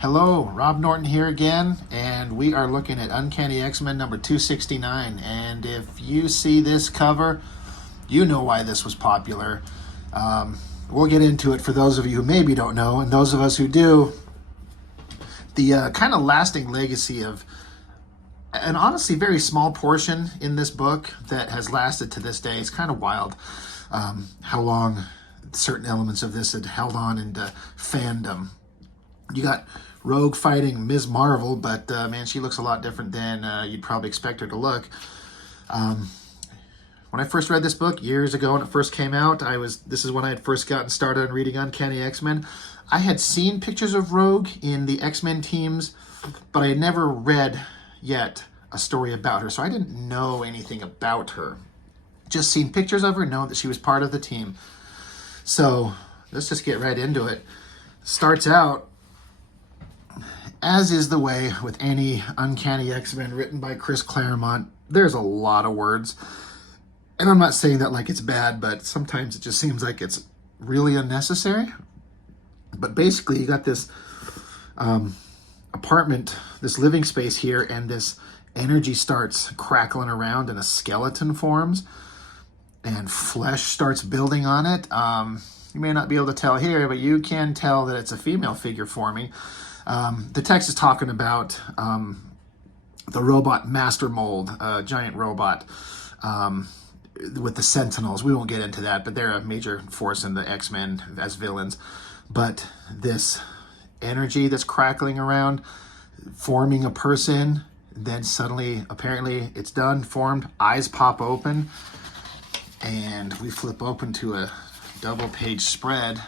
Hello, Rob Norton here again, and we are looking at Uncanny X-Men number 269. And if you see this cover, you know why this was popular. We'll get into it for those of you who maybe don't know, and those of us who do. The kind of lasting legacy of an honestly very small portion in this book that has lasted to this day. It's kind of wild how long certain elements of this had held on into fandom. You got Rogue fighting Ms. Marvel, but man, she looks a lot different than you'd probably expect her to look. When I first read this book years ago when it first came out, this is when I had first gotten started on reading Uncanny X-Men. I had seen pictures of Rogue in the X-Men teams, but I had never read yet a story about her, so I didn't know anything about her. Just seen pictures of her, know that she was part of the team. So let's just get right into it. Starts out, as is the way with any Uncanny X-Men written by Chris Claremont, there's a lot of words. And I'm not saying that like it's bad, but sometimes it just seems like it's really unnecessary. But basically, you got this apartment, this living space here, and this energy starts crackling around and a skeleton forms and flesh starts building on it. You may not be able to tell here, but you can tell that it's a female figure forming. The text is talking about the robot Master Mold, a giant robot with the Sentinels. We won't get into that, but they're a major force in the X-Men as villains. But this energy that's crackling around, forming a person, then suddenly, apparently, it's done, formed, eyes pop open, and we flip open to a double-page spread.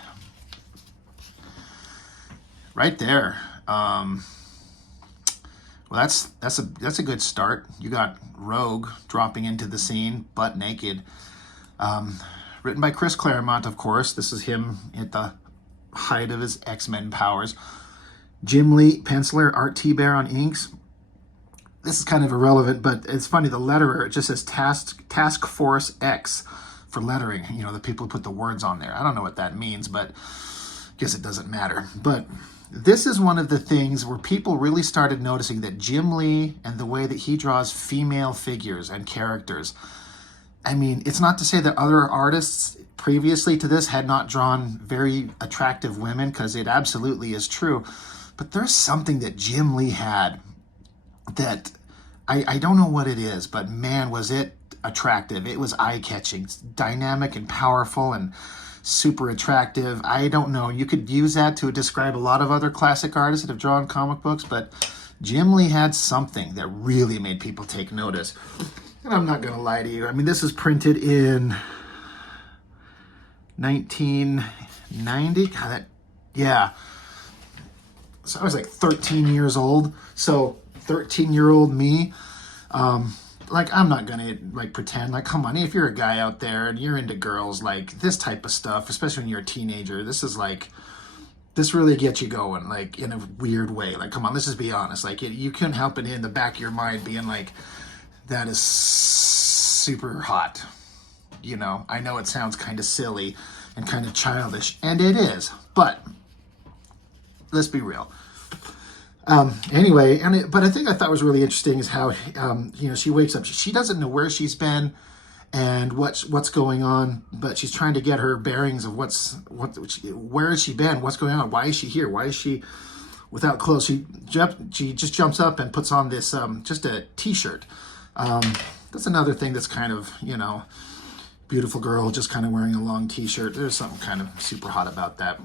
Right there. Well, that's a good start. You got Rogue dropping into the scene, butt naked. Written by Chris Claremont, of course. This is him at the height of his X-Men powers. Jim Lee, penciler, Art T. Bear on inks. This is kind of irrelevant, but it's funny. The letterer, it just says Task Force X for lettering. You know, the people who put the words on there. I don't know what that means, but I guess it doesn't matter. But this is one of the things where people really started noticing that Jim Lee and the way that he draws female figures and characters. I mean, it's not to say that other artists previously to this had not drawn very attractive women, because it absolutely is true. But there's something that Jim Lee had that I don't know what it is, but man, was it attractive. It was eye-catching, dynamic and powerful and super attractive. I don't know. You could use that to describe a lot of other classic artists that have drawn comic books, but Jim Lee had something that really made people take notice. And I'm not going to lie to you. I mean, this is printed in 1990. God, yeah. So I was like 13 years old. So 13-year-old me, like, I'm not gonna like pretend like, come on, if you're a guy out there and you're into girls, like this type of stuff, especially when you're a teenager, this really gets you going, like in a weird way. Like, come on, let's just be honest. Like, you couldn't help it in the back of your mind being like, that is super hot. You know, I know it sounds kind of silly and kind of childish, and it is, but let's be real. Anyway, but I think I thought was really interesting is how, you know, she wakes up. She doesn't know where she's been and what's going on, but she's trying to get her bearings of where has she been? What's going on? Why is she here? Why is she without clothes? She just jumps up and puts on this, just a t-shirt. That's another thing that's kind of, you know, beautiful girl just kind of wearing a long t-shirt. There's something kind of super hot about that.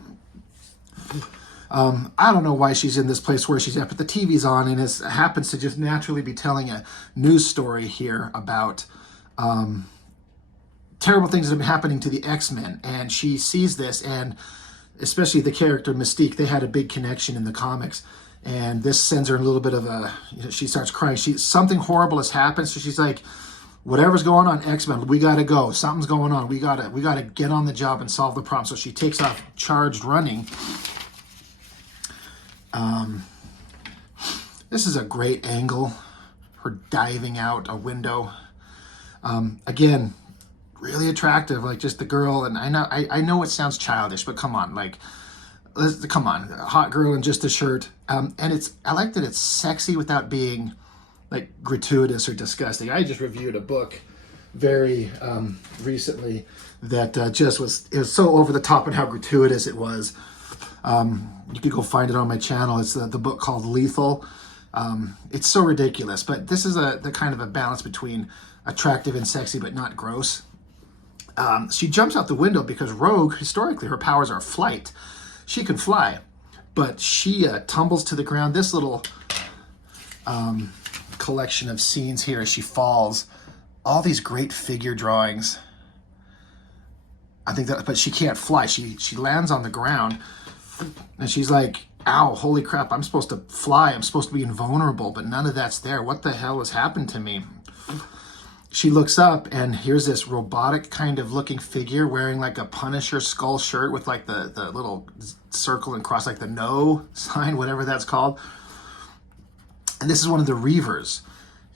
I don't know why she's in this place where she's at, but the TV's on, and it happens to just naturally be telling a news story here about terrible things that have been happening to the X-Men. And she sees this, and especially the character Mystique, they had a big connection in the comics. And this sends her a little bit of a, you know, she starts crying. Something horrible has happened, so she's like, whatever's going on, X-Men, we gotta go. Something's going on. We gotta get on the job and solve the problem. So she takes off charged running. This is a great angle, her diving out a window. Again, really attractive, like just the girl. And I know it sounds childish, but come on, like come on, a hot girl in just a shirt. And I like that it's sexy without being like gratuitous or disgusting. I just reviewed a book very recently that it was so over the top and how gratuitous it was. You could go find it on my channel. It's the book called Lethal. It's so ridiculous, but this is the kind of a balance between attractive and sexy, but not gross. She jumps out the window because Rogue, historically, her powers are flight. She can fly, but she tumbles to the ground. This little collection of scenes here as she falls, all these great figure drawings. I think that, but she can't fly. She lands on the ground, and she's like, ow, holy crap, I'm supposed to fly. I'm supposed to be invulnerable, but none of that's there. What the hell has happened to me? She looks up, and here's this robotic kind of looking figure wearing like a Punisher skull shirt with like the little circle and cross, like the no sign, whatever that's called. And this is one of the Reavers.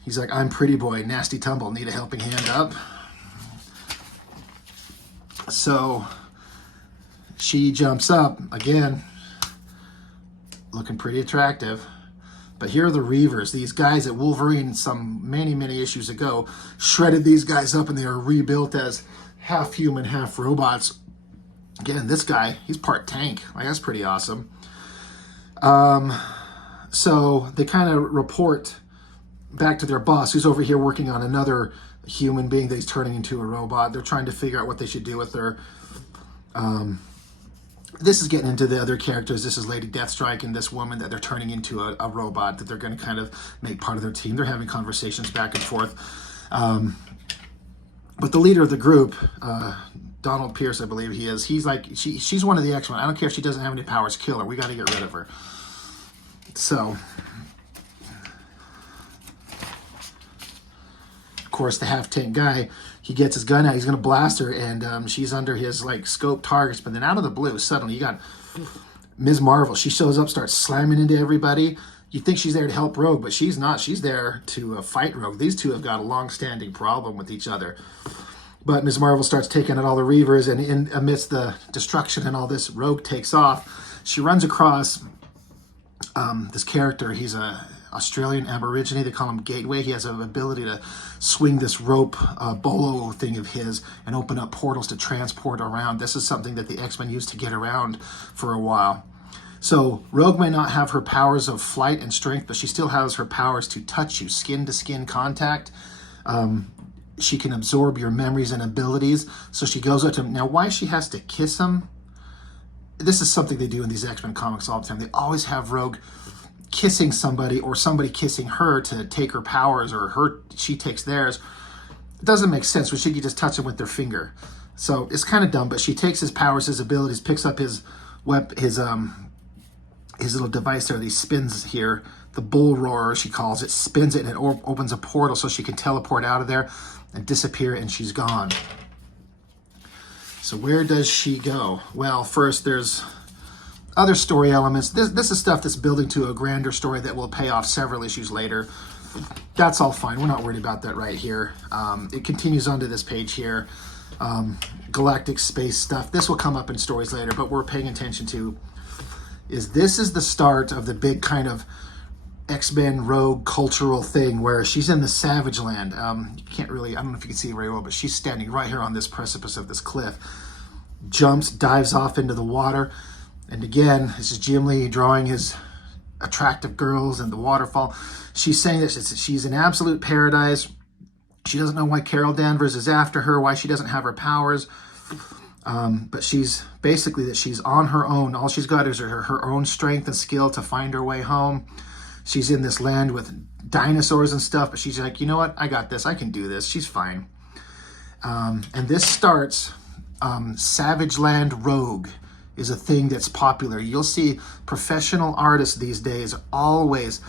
He's like, I'm pretty boy, nasty tumble, need a helping hand up. So she jumps up, again, looking pretty attractive. But here are the Reavers, these guys that Wolverine, many issues ago, shredded these guys up and they are rebuilt as half human, half robots. Again, this guy, he's part tank. Like, that's pretty awesome. So they kind of report back to their boss, who's over here working on another human being that he's turning into a robot. They're trying to figure out what they should do with her. This is getting into the other characters. This is Lady Deathstrike and this woman that they're turning into a robot that they're going to kind of make part of their team. They're having conversations back and forth. But the leader of the group, Donald Pierce, I believe he is, he's like, she's one of the X-Men. I don't care if she doesn't have any powers, kill her. We got to get rid of her. So, of course, the half-tank guy, he gets his gun out, he's going to blast her, and she's under his, like, scope targets. But then out of the blue, suddenly, you got Ms. Marvel. She shows up, starts slamming into everybody. You think she's there to help Rogue, but she's not. She's there to fight Rogue. These two have got a long-standing problem with each other. But Ms. Marvel starts taking out all the Reavers, and amidst the destruction and all this, Rogue takes off. She runs across this character. He's a Australian Aborigine. They call him Gateway. He has an ability to swing this rope bolo thing of his and open up portals to transport around. This is something that the X-Men used to get around for a while. So Rogue may not have her powers of flight and strength, but she still has her powers to touch you, skin-to-skin contact. She can absorb your memories and abilities. So she goes up to him. Now, why she has to kiss him? This is something they do in these X-Men comics all the time. They always have Rogue kissing somebody or somebody kissing her to take her powers, or she takes theirs. It doesn't make sense. She could just touch him with their finger. So it's kind of dumb, but she takes his powers, his abilities, picks up his little device there that he spins here, the bull roarer, she calls it, spins it, and it opens a portal so she can teleport out of there and disappear, and she's gone. So where does she go? Well, first there's other story elements. This is stuff that's building to a grander story that will pay off several issues later. That's all fine. We're not worried about that right here. It continues onto this page here. Galactic space stuff. This will come up in stories later, but we're paying attention to this is the start of the big kind of X-Men Rogue cultural thing where she's in the Savage Land. You can't really, I don't know if you can see it very well, but she's standing right here on this precipice of this cliff. Jumps, dives off into the water. And again, this is Jim Lee drawing his attractive girls and the waterfall. She's saying that she's in absolute paradise. She doesn't know why Carol Danvers is after her, why she doesn't have her powers. But she's basically that she's on her own. All she's got is her own strength and skill to find her way home. She's in this land with dinosaurs and stuff, but she's like, you know what? I got this. I can do this. She's fine. And this starts, Savage Land Rogue is a thing that's popular. You'll see professional artists these days always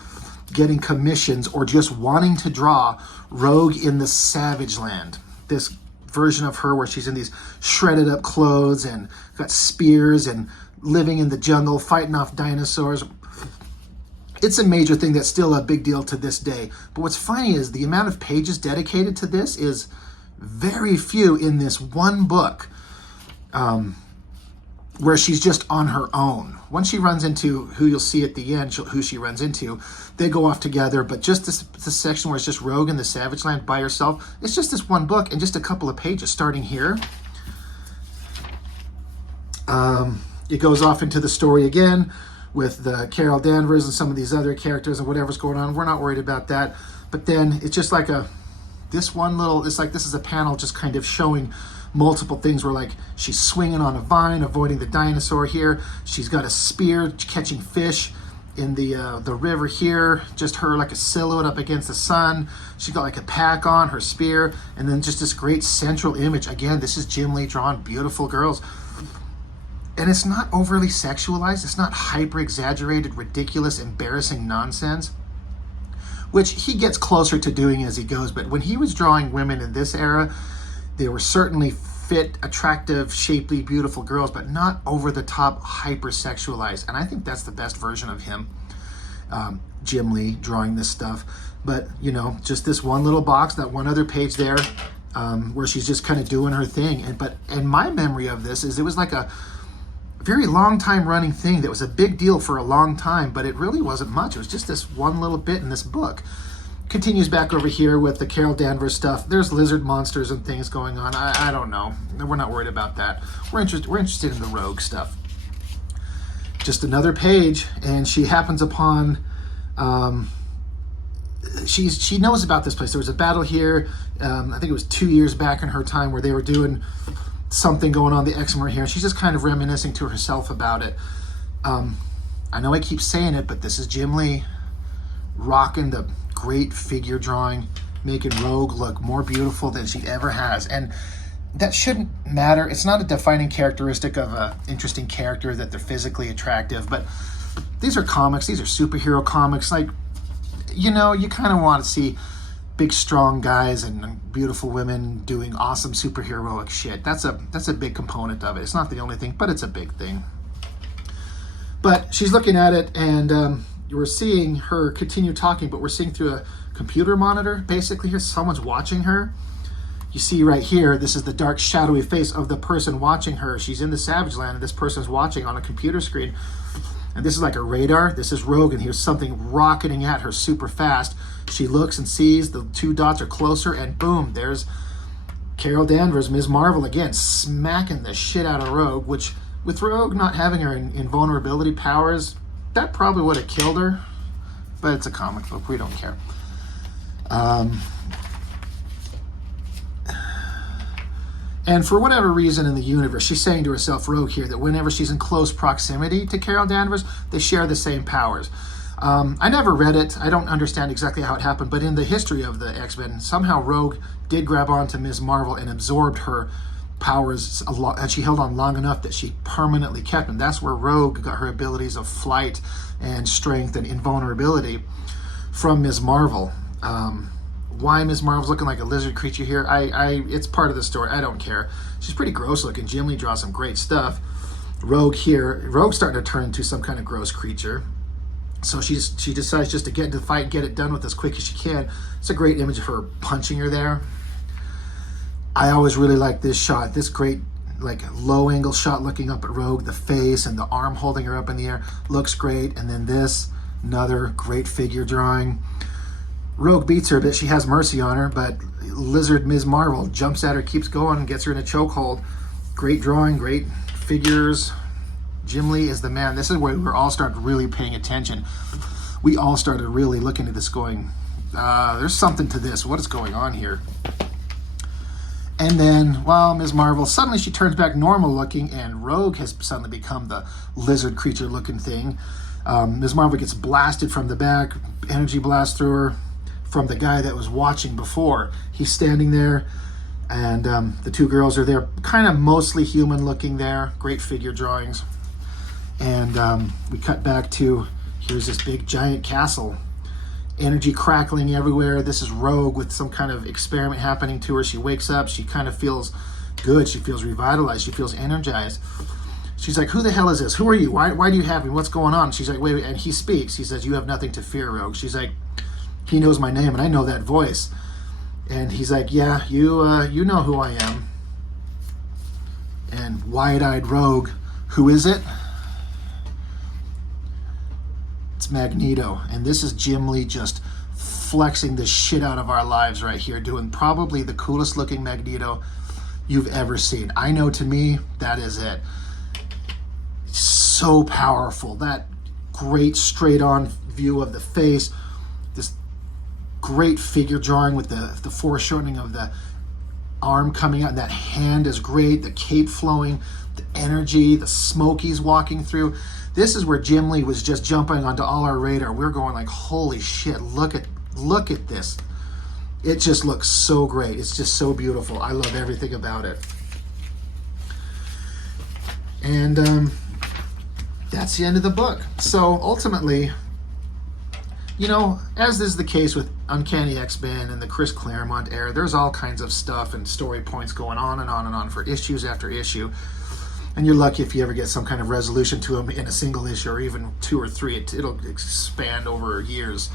getting commissions or just wanting to draw Rogue in the Savage Land. This version of her where she's in these shredded up clothes and got spears and living in the jungle, fighting off dinosaurs. It's a major thing that's still a big deal to this day. But what's funny is the amount of pages dedicated to this is very few in this one book. where she's just on her own. Once she runs into who you'll see at the end, who she runs into, they go off together. But just this section where it's just Rogue in the Savage Land by herself, it's just this one book and just a couple of pages starting here. It goes off into the story again with the Carol Danvers and some of these other characters and whatever's going on. We're not worried about that. But then it's just like this is a panel just kind of showing multiple things where, like, she's swinging on a vine, avoiding the dinosaur here. She's got a spear catching fish in the river here. Just her like a silhouette up against the sun. She's got like a pack on, her spear, and then just this great central image. Again, this is Jim Lee drawn beautiful girls. And it's not overly sexualized. It's not hyper exaggerated, ridiculous, embarrassing nonsense, which he gets closer to doing as he goes. But when he was drawing women in this era, they were certainly fit, attractive, shapely, beautiful girls, but not over the top, hyper sexualized. And I think that's the best version of him, Jim Lee, drawing this stuff. But, you know, just this one little box, that one other page there, where she's just kind of doing her thing. And my memory of this is it was like a very long time running thing that was a big deal for a long time, but it really wasn't much. It was just this one little bit in this book. Continues back over here with the Carol Danvers stuff. There's lizard monsters and things going on. I don't know. We're not worried about that. We're interested in the Rogue stuff. Just another page, and she happens upon she knows about this place. There was a battle here, I think it was 2 years back in her time, where they were doing something going on, the X-Men were here, and she's just kind of reminiscing to herself about it. I know I keep saying it, but this is Jim Lee rocking the great figure drawing, making Rogue look more beautiful than she ever has. And that shouldn't matter. It's not a defining characteristic of an interesting character that they're physically attractive, but these are comics. These are superhero comics. Like, you know, you kind of want to see big, strong guys and beautiful women doing awesome superheroic shit. That's a big component of it. It's not the only thing, but it's a big thing. But she's looking at it, and we're seeing her continue talking, but we're seeing through a computer monitor. Basically, here someone's watching her. You see right here, this is the dark, shadowy face of the person watching her. She's in the Savage Land, and this person's watching on a computer screen. And this is like a radar. This is Rogue, and here's something rocketing at her super fast. She looks and sees the two dots are closer, and boom, there's Carol Danvers, Ms. Marvel, again, smacking the shit out of Rogue, which, with Rogue not having her invulnerability powers, that probably would have killed her. But it's a comic book. We don't care. And for whatever reason in the universe, she's saying to herself, Rogue here, that whenever she's in close proximity to Carol Danvers, they share the same powers. I never read it. I don't understand exactly how it happened, but in the history of the X-Men, somehow Rogue did grab onto Ms. Marvel and absorbed her powers, and she held on long enough that she permanently kept them. That's where Rogue got her abilities of flight and strength and invulnerability from Ms. Marvel. Why Ms. Marvel's looking like a lizard creature here, it's part of the story. I don't care. She's pretty gross looking. Jim Lee draws some great stuff. Rogue's starting to turn into some kind of gross creature. So she decides just to get into the fight and get it done with as quick as she can. It's a great image of her punching her there. I always really like this shot. This great, like, low angle shot looking up at Rogue, the face and the arm holding her up in the air looks great. And then this, another great figure drawing. Rogue beats her a bit. She has mercy on her, but Lizard Ms. Marvel jumps at her, keeps going, and gets her in a chokehold. Great drawing, great figures. Jim Lee is the man. This is where we all started really paying attention. We all started really looking at this going, there's something to this. What is going on here? And then, well, Ms. Marvel, suddenly she turns back normal looking, and Rogue has suddenly become the lizard creature looking thing. Ms. Marvel gets blasted from the back, energy blast through her from the guy that was watching before. He's standing there, and the two girls are there, kind of mostly human looking there. Great figure drawings. And we cut back to, here's this big giant castle. Energy crackling everywhere. This is Rogue with some kind of experiment happening to her. She wakes up. She kind of feels good. She feels revitalized. She feels energized. She's like, who the hell is this? Who are you? Why do you have me? What's going on? She's like, wait. And he speaks. He says, you have nothing to fear, Rogue. She's like, he knows my name, and I know that voice. And he's like, yeah, you know who I am. And wide-eyed Rogue, Who is it? It's Magneto. And this is Jim Lee just flexing the shit out of our lives right here, doing probably the coolest looking Magneto you've ever seen. I know, to me, that is it. So powerful. That great straight on view of the face, this great figure drawing with the foreshortening of the arm coming out, and that hand is great, the cape flowing, the energy, the smoke he's walking through. This is where Jim Lee was just jumping onto all our radar. We're going like, holy shit, look at this. It just looks so great. It's just so beautiful. I love everything about it. And that's the end of the book. So ultimately, you know, as is the case with Uncanny X-Men and the Chris Claremont era, there's all kinds of stuff and story points going on and on and on for issues after issue. And you're lucky if you ever get some kind of resolution to them in a single issue, or even 2 or 3. It'll expand over years.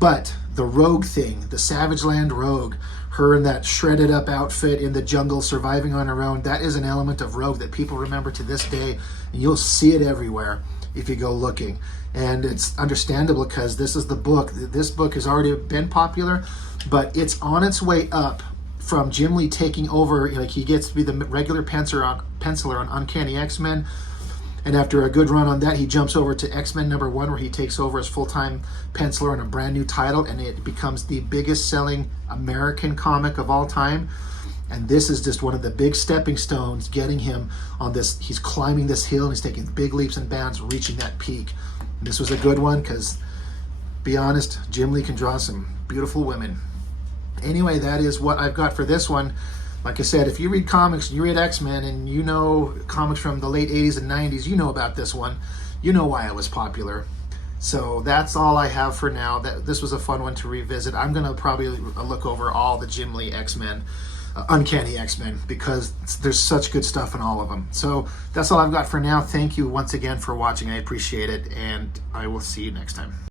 But the Rogue thing, the Savage Land Rogue, her in that shredded up outfit in the jungle surviving on her own, that is an element of Rogue that people remember to this day. And you'll see it everywhere if you go looking. And it's understandable because this is the book. This book has already been popular, but it's on its way up from Jim Lee taking over. Like, he gets to be the regular penciler on Uncanny X-Men. And after a good run on that, he jumps over to X-Men #1, where he takes over as full-time penciler on a brand new title, and it becomes the biggest selling American comic of all time. And this is just one of the big stepping stones getting him on this. He's climbing this hill, and he's taking big leaps and bounds, reaching that peak. And this was a good one because, be honest, Jim Lee can draw some beautiful women. Anyway, that is what I've got for this one. Like I said, if you read comics, you read X-Men, and you know comics from the late 80s and 90s, you know about this one. You know why it was popular. So that's all I have for now. This was a fun one to revisit. I'm going to probably look over all the Jim Lee X-Men, Uncanny X-Men, because there's such good stuff in all of them. So that's all I've got for now. Thank you once again for watching. I appreciate it, and I will see you next time.